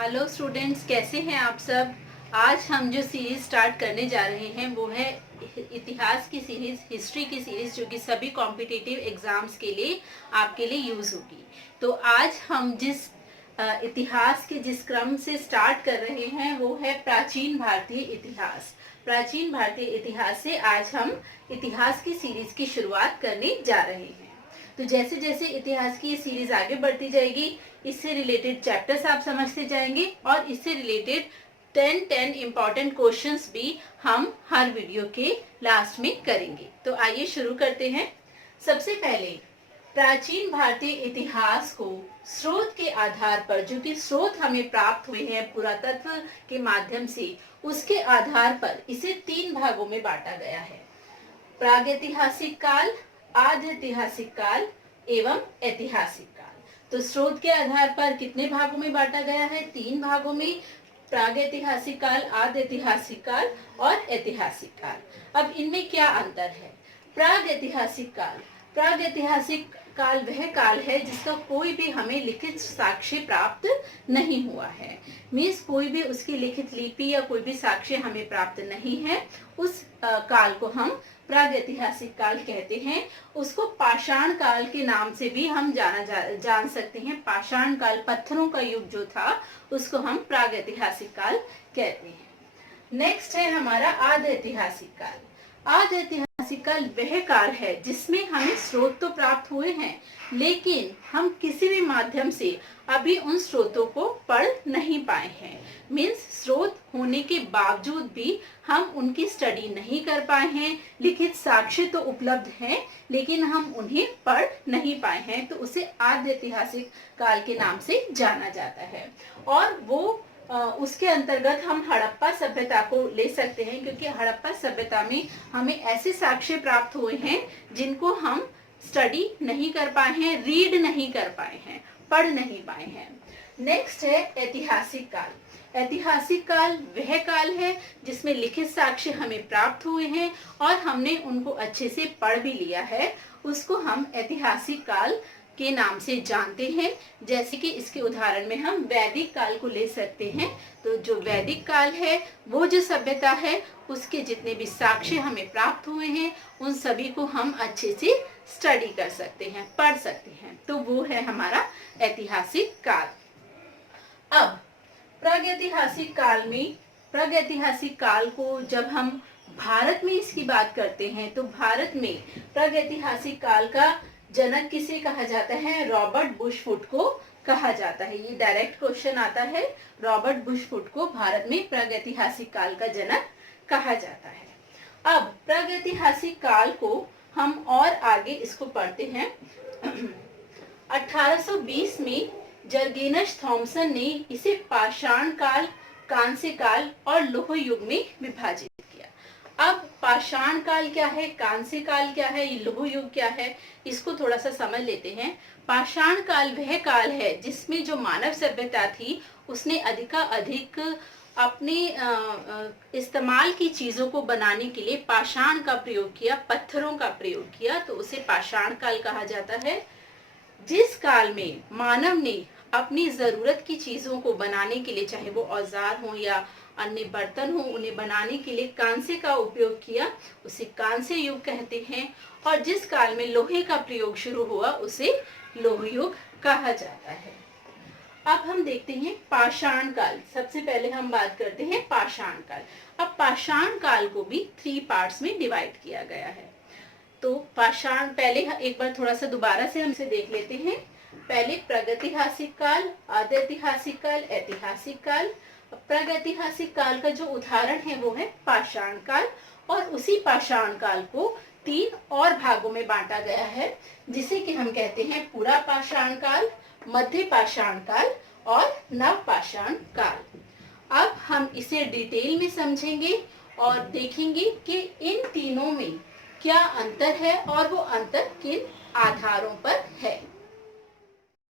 Hello students, कैसे हैं आप सब। आज हम जो सीरीज स्टार्ट करने जा रहे हैं वो है इतिहास की सीरीज, हिस्ट्री की सीरीज, जो कि सभी कॉम्पिटिटिव एग्जाम्स के लिए आपके लिए यूज होगी। तो आज हम जिस इतिहास के जिस क्रम से स्टार्ट कर रहे हैं वो है प्राचीन भारतीय इतिहास। प्राचीन भारतीय इतिहास से आज हम इतिहास की सीरीज की शुरुआत करने जा रहे हैं। तो जैसे जैसे इतिहास की सीरीज आगे बढ़ती जाएगी, इससे रिलेटेड चैप्टर्स आप समझते जाएंगे और इससे रिलेटेड 10 इम्पॉर्टेंट क्वेश्चंस भी हम हर वीडियो के लास्ट में करेंगे। तो आइए शुरू करते हैं। सबसे पहले प्राचीन भारतीय इतिहास को स्रोत के आधार पर, जो कि स्रोत हमें प्राप्त हुए हैं पुरातत्व के माध्यम से, उसके आधार पर इसे 3 भागों में बांटा गया है। प्रागैतिहासिक काल, आद्य ऐतिहासिक काल एवं ऐतिहासिक काल। तो स्रोत के आधार पर कितने भागों में बांटा गया है? 3 भागों में। प्रागैतिहासिक काल, आद्य ऐतिहासिक काल और ऐतिहासिक काल। अब इनमें क्या अंतर है? प्रागैतिहासिक काल, प्रागैतिहासिक काल वह काल है जिसका कोई भी हमें लिखित साक्ष्य प्राप्त नहीं हुआ है। मीन्स कोई भी उसकी लिखित लिपि या कोई भी साक्ष्य हमें प्राप्त नहीं है। उस काल को हम प्रागैतिहासिक काल कहते हैं। उसको पाषाण काल के नाम से भी हम जान सकते हैं। पाषाण काल, पत्थरों का युग जो था, उसको हम प्रागैतिहासिक काल कहते हैं। नेक्स्ट है हमारा आद्य ऐतिहासिक काल। आद्य ऐतिहासिक काल वह काल है जिसमें हमें स्रोत तो प्राप्त हुए हैं, लेकिन हम किसी भी माध्यम से अभी उन स्रोतों को पढ़ नहीं पाए हैं। मीन्स स्रोत होने के बावजूद भी हम उनकी स्टडी नहीं कर पाए हैं। लिखित साक्ष्य तो उपलब्ध हैं, लेकिन हम उन्हें पढ़ नहीं पाए हैं। तो उसे आद्य ऐतिहासिक काल के नाम से जाना जाता है। और वो उसके अंतर्गत हम हड़प्पा सभ्यता को ले सकते हैं, क्योंकि हड़प्पा सभ्यता में हमें ऐसे साक्ष्य प्राप्त हुए हैं जिनको हम स्टडी नहीं कर पाए हैं, रीड नहीं कर पाए हैं, पढ़ नहीं पाए हैं। नेक्स्ट है ऐतिहासिक काल। ऐतिहासिक काल वह काल है जिसमें लिखित साक्ष्य हमें प्राप्त हुए हैं और हमने उनको अच्छे से पढ़ भी लिया है। उसको हम ऐतिहासिक काल के नाम से जानते हैं। जैसे कि इसके उदाहरण में हम वैदिक काल को ले सकते हैं। तो जो वैदिक काल है, वो जो सभ्यता है, उसके जितने भी साक्ष्य हमें प्राप्त हुए हैं, उन सभी को हम अच्छे से स्टडी कर सकते हैं, पढ़ सकते हैं। तो वो है हमारा ऐतिहासिक काल। अब प्रागैतिहासिक काल में, प्रागैतिहासिक काल को जब हम भारत में इसकी बात करते हैं, तो भारत में प्रागैतिहासिक काल का जनक किसे कहा जाता है? रॉबर्ट बुशफुट को कहा जाता है। ये डायरेक्ट क्वेश्चन आता है। रॉबर्ट बुशफुट को भारत में प्रागैतिहासिक काल का जनक कहा जाता है। अब प्रागैतिहासिक काल को हम और आगे इसको पढ़ते हैं। 1820 में जर्गेनस थॉमसन ने इसे पाषाण काल, कांस्य काल और लोह युग में विभाजित किया। अब पाषाण काल क्या है, कांस्य काल क्या है, ये लोह युग क्या है, इसको थोड़ा सा समझ लेते हैं। पाषाण काल वह काल है जिसमें जो मानव सभ्यता थी, उसने अधिक अपने इस्तेमाल की चीजों को बनाने के लिए पाषाण का प्रयोग किया, पत्थरों का प्रयोग किया। तो उसे पाषाण काल कहा जाता है। जिस काल में मानव ने अपनी जरूरत की चीजों को बनाने के लिए, चाहे वो औजार हो या अन्य बर्तन हो, उन्हें बनाने के लिए कांसे का उपयोग किया, उसे कांस्य युग कहते हैं। और जिस काल में लोहे का प्रयोग शुरू हुआ, उसे लोह युग कहा जाता है। अब हम देखते हैं पाषाण काल। सबसे पहले हम बात करते हैं पाषाण काल। अब पाषाण काल को भी 3 पार्ट्स में डिवाइड किया गया है। तो पाषाण, पहले एक बार थोड़ा सा दोबारा से हम इसे देख लेते हैं। पहले प्रागैतिहासिक काल, आद्य ऐतिहासिक काल, ऐतिहासिक काल। प्रागैतिहासिक काल का जो उदाहरण है वो है पाषाण काल, और उसी पाषाण काल को 3 और भागों में बांटा गया है, जिसे कि हम कहते हैं पूरा पाषाण काल, मध्य पाषाण काल और नव पाषाण काल। अब हम इसे डिटेल में समझेंगे और देखेंगे कि इन तीनों में क्या अंतर है और वो अंतर किन आधारों पर है।